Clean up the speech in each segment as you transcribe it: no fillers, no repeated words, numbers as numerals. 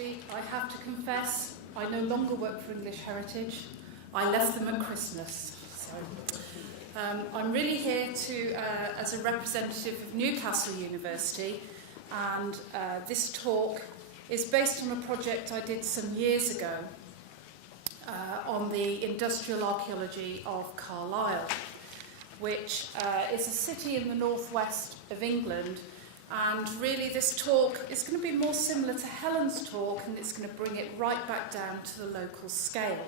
Actually, I have to confess, I no longer work for English Heritage. I left them at Christmas. So I'm really here to, as a representative of Newcastle University, and this talk is based on a project I did some years ago on the industrial archaeology of Carlisle, which is a city in the northwest of England. And really this talk is going to be more similar to Helen's talk, and it's going to bring it right back down to the local scale.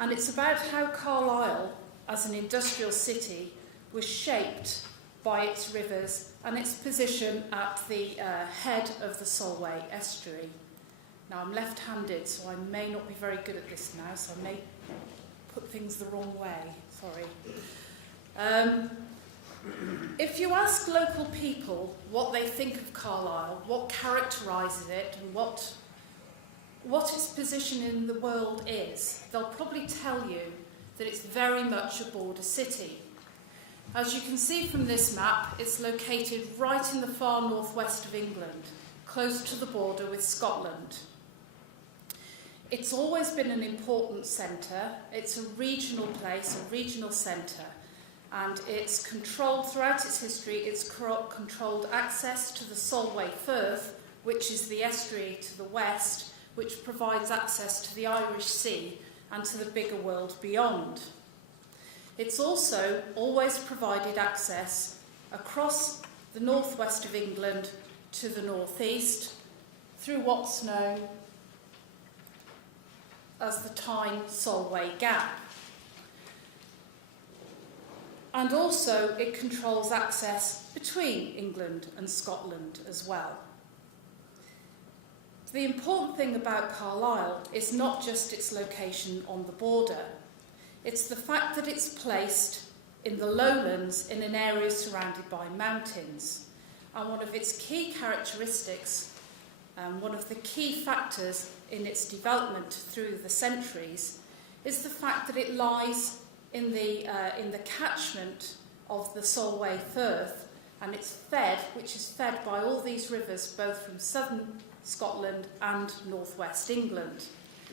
And it's about how Carlisle, as an industrial city, was shaped by its rivers and its position at the head of the Solway estuary. Now, I'm left-handed, so I may not be very good at this now, so I may put things the wrong way. Sorry. If you ask local people what they think of Carlisle, what characterises it, and what its position in the world is, they'll probably tell you that it's very much a border city. As you can see from this map, it's located right in the far northwest of England, close to the border with Scotland. It's always been an important centre. It's a regional place, a regional centre. And it's controlled throughout its history, it's controlled access to the Solway Firth, which is the estuary to the west, which provides access to the Irish Sea and to the bigger world beyond. It's also always provided access across the northwest of England to the northeast through what's known as the Tyne-Solway Gap. And also it controls access between England and Scotland as well. The important thing about Carlisle is not just its location on the border. It's the fact that it's placed in the lowlands in an area surrounded by mountains. And one of its key characteristics, one of the key factors in its development through the centuries, is the fact that it lies in the catchment of the Solway Firth, and it's fed, which is fed by all these rivers, both from southern Scotland and northwest England.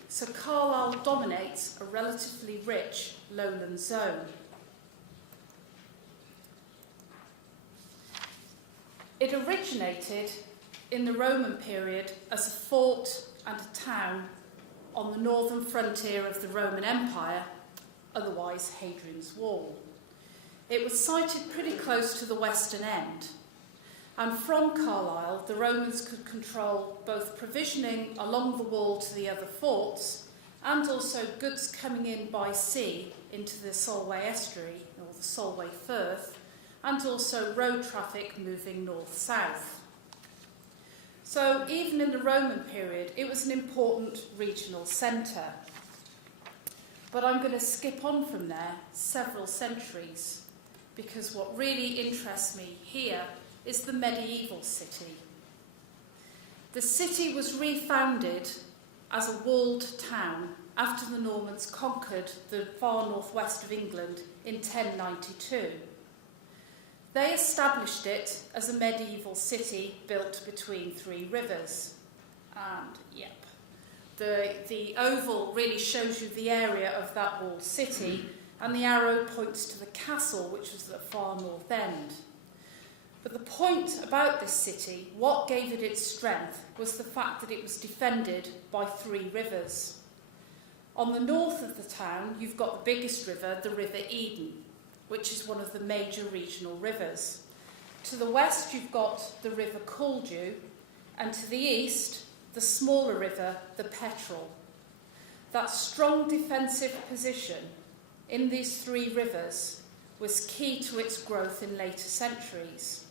So Carlisle dominates a relatively rich lowland zone. It originated in the Roman period as a fort and a town on the northern frontier of the Roman Empire, otherwise Hadrian's Wall. It was sited pretty close to the western end, and from Carlisle the Romans could control both provisioning along the wall to the other forts and also goods coming in by sea into the Solway estuary, or the Solway Firth, and also road traffic moving north-south. So even in the Roman period it was an important regional centre. But I'm going to skip on from there several centuries, because what really interests me here is the medieval city. The city was refounded as a walled town after the Normans conquered the far northwest of England in 1092. They established it as a medieval city built between three rivers. And, yep. The oval really shows you the area of that walled city, and the arrow points to the castle, which was at the far north end. But the point about this city, what gave it its strength, was the fact that it was defended by three rivers. On the north of the town, you've got the biggest river, the River Eden, which is one of the major regional rivers. To the west, you've got the River Caldew, and to the east, the smaller river, the Petrel. That strong defensive position in these three rivers was key to its growth in later centuries.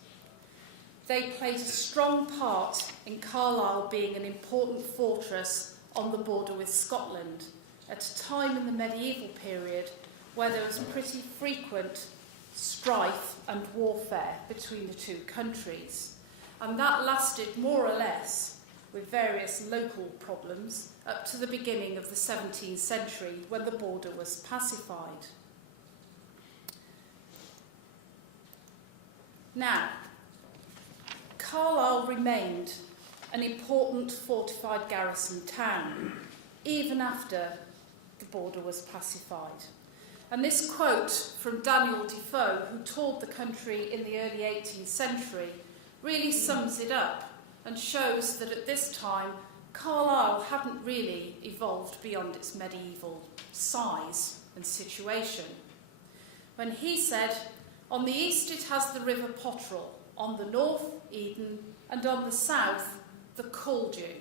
They played a strong part in Carlisle being an important fortress on the border with Scotland at a time in the medieval period where there was pretty frequent strife and warfare between the two countries. And that lasted more or less, with various local problems, up to the beginning of the 17th century when the border was pacified. Now, Carlisle remained an important fortified garrison town, even after the border was pacified. And this quote from Daniel Defoe, who toured the country in the early 18th century, really sums it up and shows that at this time, Carlisle hadn't really evolved beyond its medieval size and situation. When he said, "On the east it has the river Potterell, on the north Eden, and on the south the Caldew,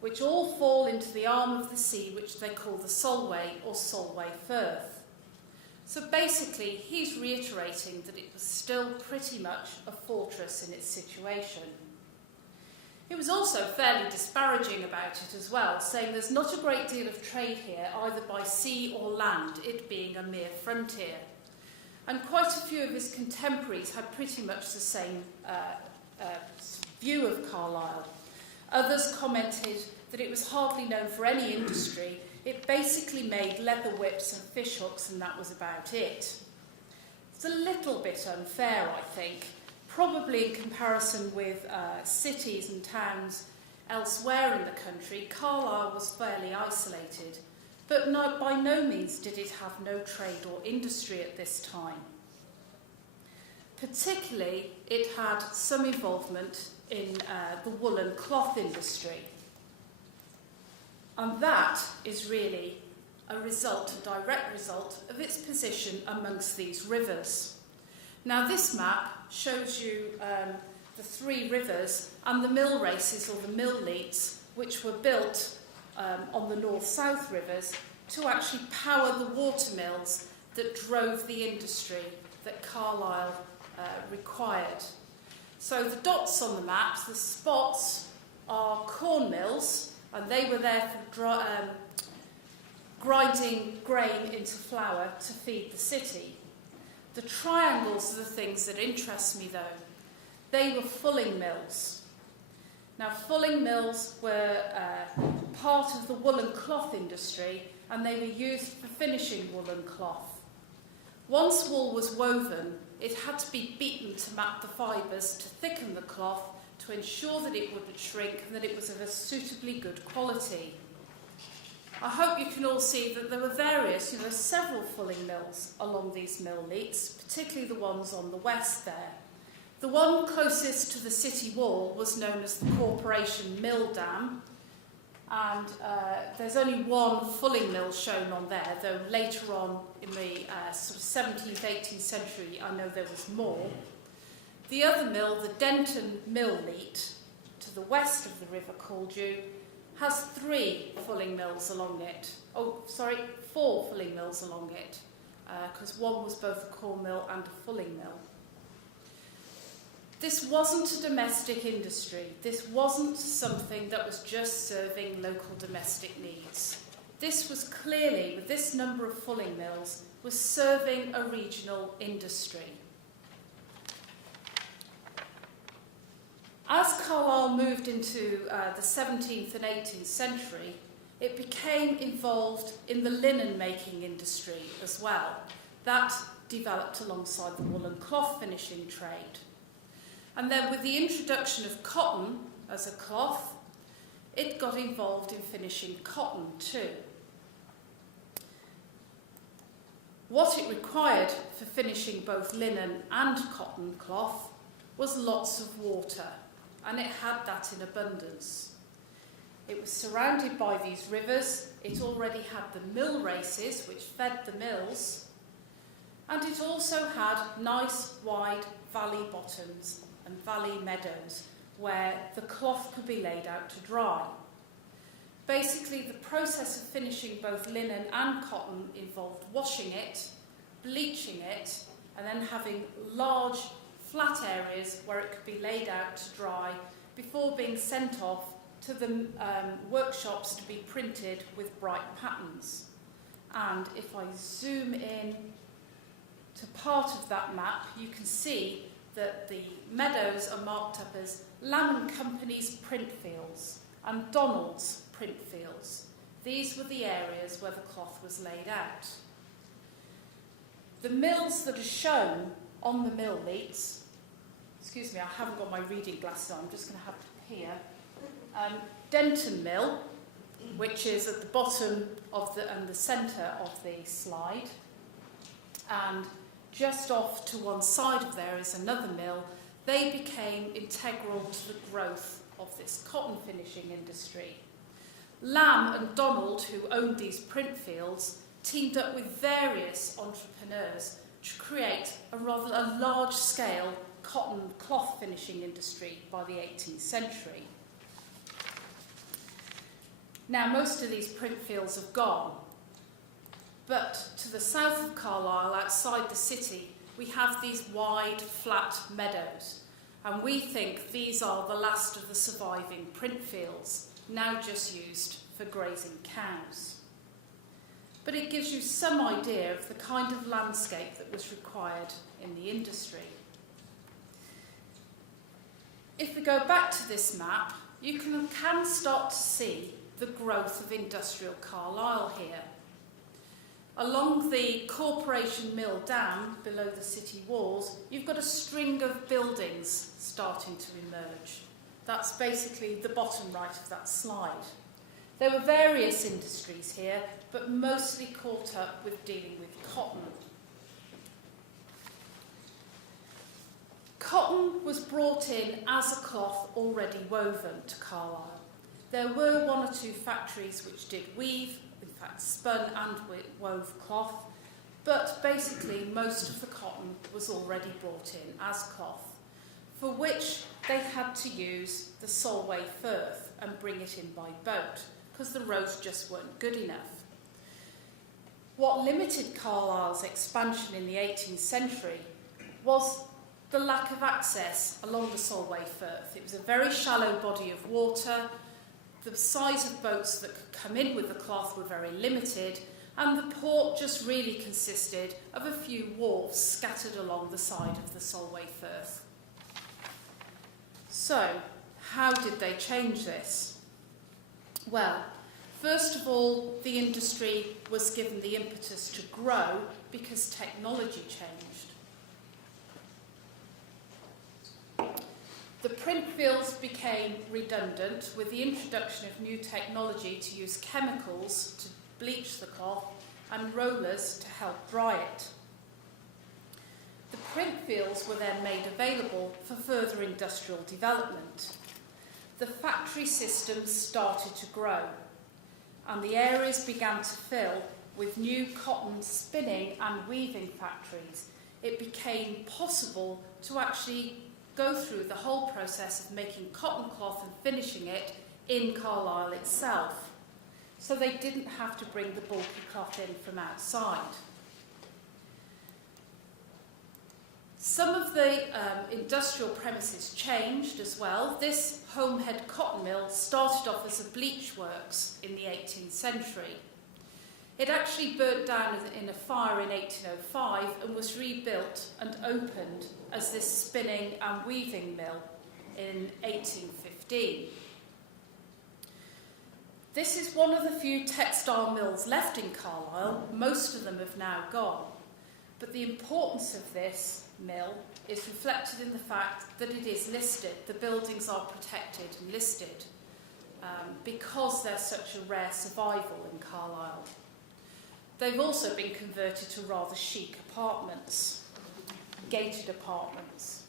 which all fall into the arm of the sea which they call the Solway or Solway Firth." So basically, he's reiterating that it was still pretty much a fortress in its situation. He was also fairly disparaging about it as well, saying there's not a great deal of trade here, either by sea or land, it being a mere frontier. And quite a few of his contemporaries had pretty much the same view of Carlisle. Others commented that it was hardly known for any industry. It basically made leather whips and fish hooks, and that was about it. It's a little bit unfair, I think, probably in comparison with cities and towns elsewhere in the country. Carlisle was fairly isolated, but by no means did it have no trade or industry at this time. Particularly, it had some involvement in the woolen cloth industry. And that is really a direct result of its position amongst these rivers. Now, this map shows you the three rivers and the mill races, or the mill leats, which were built on the north-south rivers to actually power the water mills that drove the industry that Carlisle required. So the dots on the maps, the spots, are corn mills, and they were there for grinding grain into flour to feed the city. The triangles are the things that interest me, though. They were fulling mills. Now, fulling mills were part of the woolen cloth industry, and they were used for finishing woolen cloth. Once wool was woven, it had to be beaten to map the fibres to thicken the cloth to ensure that it wouldn't shrink and that it was of a suitably good quality. I hope you can all see that there were several fulling mills along these mill leats, particularly the ones on the west there. The one closest to the city wall was known as the Corporation Mill Dam, and there's only one fulling mill shown on there, though later on in the sort of 17th, 18th century, I know there was more. The other mill, the Denton Mill Leat, to the west of the River Caldew, has 3 fulling mills along it. 4 fulling mills along it, because one was both a corn mill and a fulling mill. This wasn't a domestic industry. This wasn't something that was just serving local domestic needs. This was clearly, with this number of fulling mills, was serving a regional industry. As Carlisle moved into the 17th and 18th century, it became involved in the linen-making industry as well. That developed alongside the woolen cloth finishing trade. And then with the introduction of cotton as a cloth, it got involved in finishing cotton too. What it required for finishing both linen and cotton cloth was lots of water, and it had that in abundance. It was surrounded by these rivers. It already had the mill races, which fed the mills, and it also had nice wide valley bottoms and valley meadows where the cloth could be laid out to dry. Basically, the process of finishing both linen and cotton involved washing it, bleaching it, and then having large flat areas where it could be laid out to dry before being sent off to the workshops to be printed with bright patterns. And if I zoom in to part of that map, you can see that the meadows are marked up as Lamb & Company's print fields and Donald's print fields. These were the areas where the cloth was laid out. The mills that are shown on the mill leats, excuse me, I haven't got my reading glasses on, I'm just going to have to peer. Denton Mill, which is at the bottom of the centre of the slide, and just off to one side of there is another mill. They became integral to the growth of this cotton finishing industry. Lamb and Donald, who owned these print fields, teamed up with various entrepreneurs to create a large-scale cotton cloth finishing industry by the 18th century. Now, most of these print fields have gone, but to the south of Carlisle, outside the city, we have these wide, flat meadows, and we think these are the last of the surviving print fields, now just used for grazing cows. But it gives you some idea of the kind of landscape that was required in the industry. If we go back to this map, you can start to see the growth of industrial Carlisle here. Along the Corporation Mill Dam, below the city walls, you've got a string of buildings starting to emerge. That's basically the bottom right of that slide. There were various industries here, but mostly caught up with dealing with cotton. Cotton was brought in as a cloth already woven to Carlisle. There were one or two factories which did weave, in fact spun and wove cloth, but basically most of the cotton was already brought in as cloth, for which they had to use the Solway Firth and bring it in by boat, because the roads just weren't good enough. What limited Carlisle's expansion in the 18th century was the lack of access along the Solway Firth. It was a very shallow body of water. The size of boats that could come in with the cloth were very limited, and the port just really consisted of a few wharves scattered along the side of the Solway Firth. So, how did they change this? Well, first of all, the industry was given the impetus to grow because technology changed. The print fields became redundant with the introduction of new technology to use chemicals to bleach the cloth and rollers to help dry it. The print fields were then made available for further industrial development. The factory systems started to grow, and the areas began to fill with new cotton spinning and weaving factories. It became possible to actually go through the whole process of making cotton cloth and finishing it in Carlisle itself. So they didn't have to bring the bulky cloth in from outside. Some of the industrial premises changed as well. This Homehead cotton mill started off as a bleach works in the 18th century. It actually burnt down in a fire in 1805 and was rebuilt and opened as this spinning and weaving mill in 1815. This is one of the few textile mills left in Carlisle. Most of them have now gone. But the importance of this mill is reflected in the fact that it is listed. The buildings are protected and listed because they're such a rare survival in Carlisle. They've also been converted to rather chic apartments, gated apartments.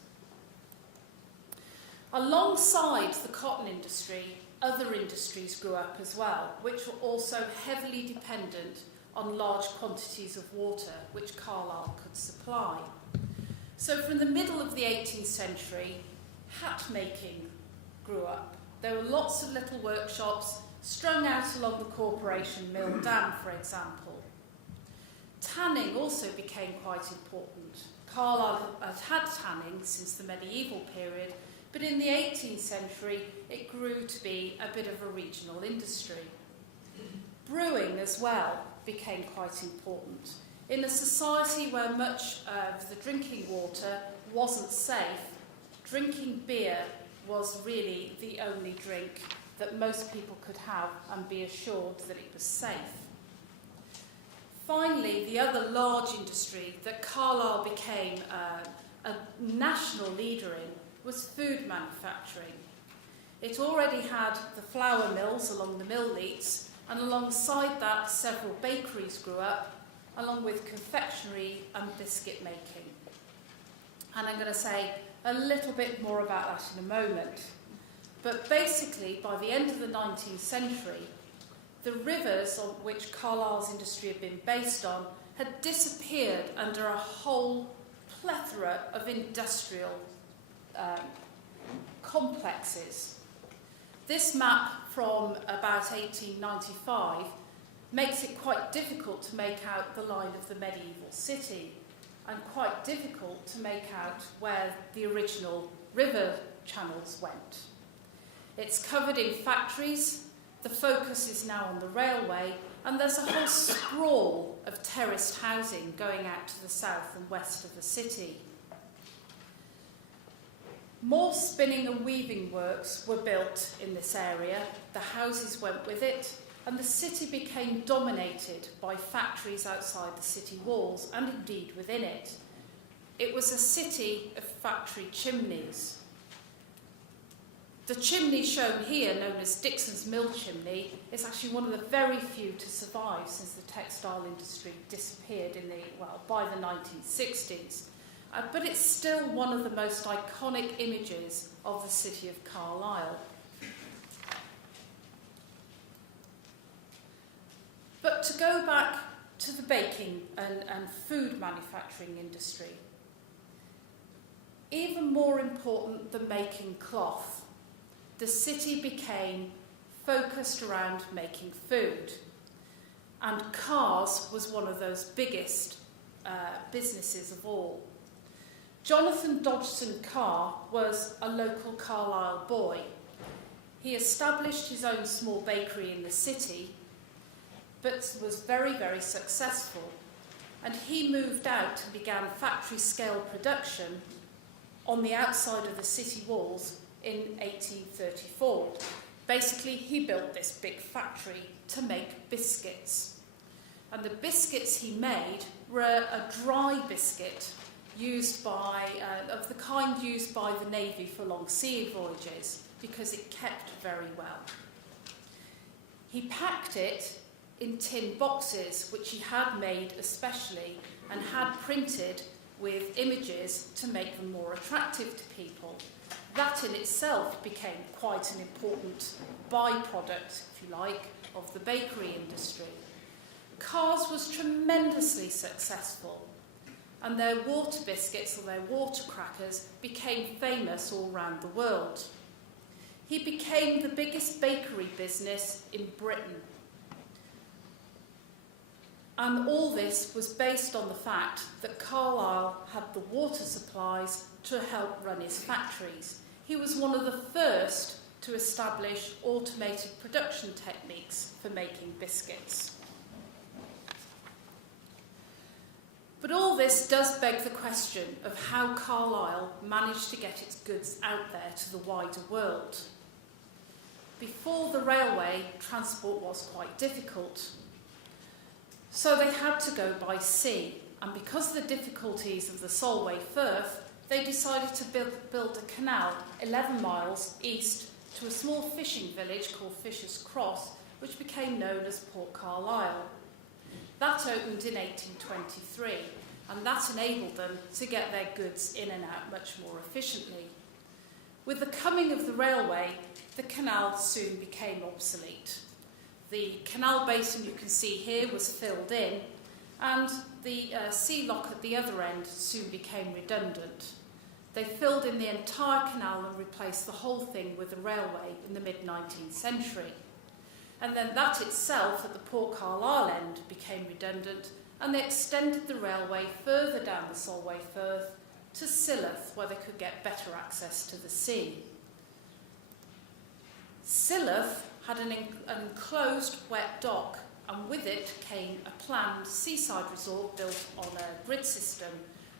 Alongside the cotton industry, other industries grew up as well, which were also heavily dependent on large quantities of water, which Carlisle could supply. So from the middle of the 18th century, hat making grew up. There were lots of little workshops strung out along the Corporation Mill Dam, for example. Tanning also became quite important. Carlisle had tanning since the medieval period, but in the 18th century it grew to be a bit of a regional industry. Brewing as well became quite important. In a society where much of the drinking water wasn't safe, drinking beer was really the only drink that most people could have and be assured that it was safe. Finally, the other large industry that Carlisle became a national leader in was food manufacturing. It already had the flour mills along the mill leats, and alongside that several bakeries grew up, along with confectionery and biscuit making. And I'm going to say a little bit more about that in a moment. But basically, by the end of the 19th century, the rivers on which Carlisle's industry had been based on had disappeared under a whole plethora of industrial complexes. This map from about 1895 makes it quite difficult to make out the line of the medieval city, and quite difficult to make out where the original river channels went. It's covered in factories, the focus is now on the railway, and there's a whole sprawl of terraced housing going out to the south and west of the city. More spinning and weaving works were built in this area, the houses went with it, and the city became dominated by factories outside the city walls, and indeed within it. It was a city of factory chimneys. The chimney shown here, known as Dixon's Mill Chimney, is actually one of the very few to survive since the textile industry disappeared by the 1960s. But it's still one of the most iconic images of the city of Carlisle. But to go back to the baking and food manufacturing industry, even more important than making cloth, the city became focused around making food. And cars was one of those biggest businesses of all. Jonathan Dodgson Carr was a local Carlisle boy. He established his own small bakery in the city, but was very, very successful. And he moved out and began factory-scale production on the outside of the city walls in 1834. Basically, he built this big factory to make biscuits. And the biscuits he made were a dry biscuit of the kind used by the Navy for long sea voyages, because it kept very well. He packed it in tin boxes, which he had made especially and had printed with images to make them more attractive to people. That in itself became quite an important byproduct, if you like, of the bakery industry. Carr's was tremendously successful, and their water biscuits, or their water crackers, became famous all around the world. He became the biggest bakery business in Britain. And all this was based on the fact that Carlisle had the water supplies to help run his factories. He was one of the first to establish automated production techniques for making biscuits. But all this does beg the question of how Carlisle managed to get its goods out there to the wider world. Before the railway, transport was quite difficult. So they had to go by sea, and because of the difficulties of the Solway Firth, they decided to build a canal 11 miles east to a small fishing village called Fisher's Cross, which became known as Port Carlisle. That opened in 1823, and that enabled them to get their goods in and out much more efficiently. With the coming of the railway, the canal soon became obsolete. The canal basin you can see here was filled in, and the sea lock at the other end soon became redundant. They filled in the entire canal and replaced the whole thing with a railway in the mid-19th century. And then that itself, at the Port Carlisle end, became redundant, and they extended the railway further down the Solway Firth to Silloth, where they could get better access to the sea. Silloth had an enclosed wet dock, and with it came a planned seaside resort built on a grid system,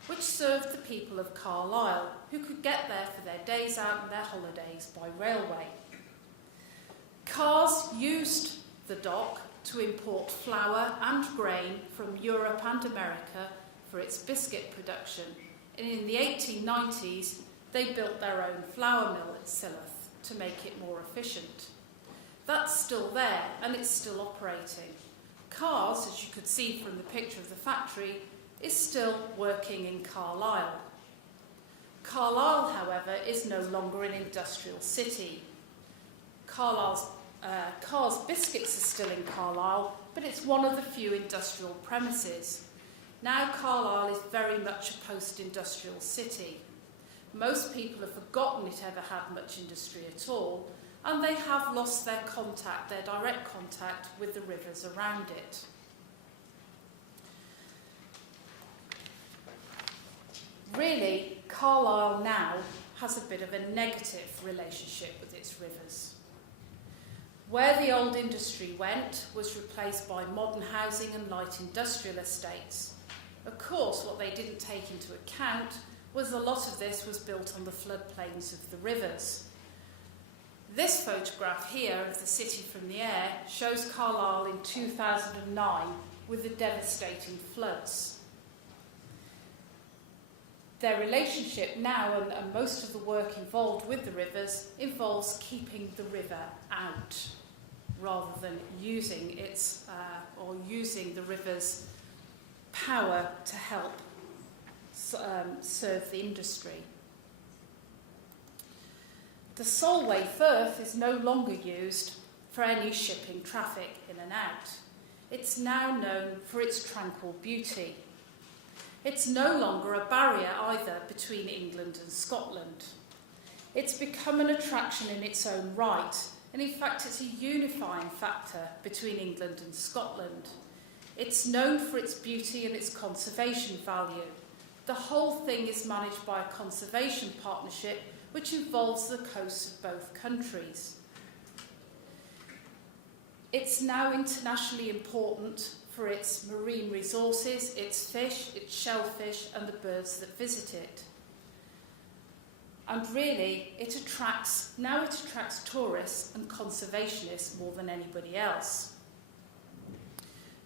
which served the people of Carlisle, who could get there for their days out and their holidays by railway. Carr's used the dock to import flour and grain from Europe and America for its biscuit production, and in the 1890s they built their own flour mill at Silloth. to make it more efficient. That's still there and it's still operating. Cars, as you could see from the picture of the factory, is still working in Carlisle. Carlisle, however, is no longer an industrial city. Car's Biscuits are still in Carlisle, but it's one of the few industrial premises. Now Carlisle is very much a post-industrial city. Most people have forgotten it ever had much industry at all, and they have lost their contact, their direct contact with the rivers around it. Really, Carlisle now has a bit of a negative relationship with its rivers. Where the old industry went was replaced by modern housing and light industrial estates. Of course, what they didn't take into account was a lot of this was built on the floodplains of the rivers. This photograph here of the city from the air shows Carlisle in 2009 with the devastating floods. Their relationship now, and most of the work involved with the rivers, involves keeping the river out rather than using using the river's power to help serve the industry. The Solway Firth is no longer used for any shipping traffic in and out. It's now known for its tranquil beauty. It's no longer a barrier either between England and Scotland. It's become an attraction in its own right, and in fact it's a unifying factor between England and Scotland. It's known for its beauty and its conservation value. The whole thing is managed by a conservation partnership which involves the coasts of both countries. It's now internationally important for its marine resources, its fish, its shellfish, and the birds that visit it. And really, it attracts tourists and conservationists more than anybody else.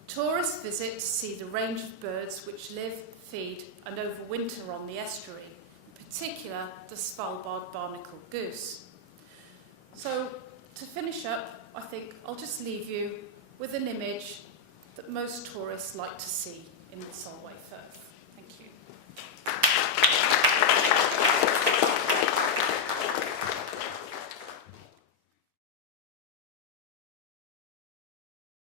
Tourists visit to see the range of birds which live, feed, and overwinter on the estuary, in particular the Svalbard barnacle goose. So, to finish up, I think I'll just leave you with an image that most tourists like to see in the Solway Firth.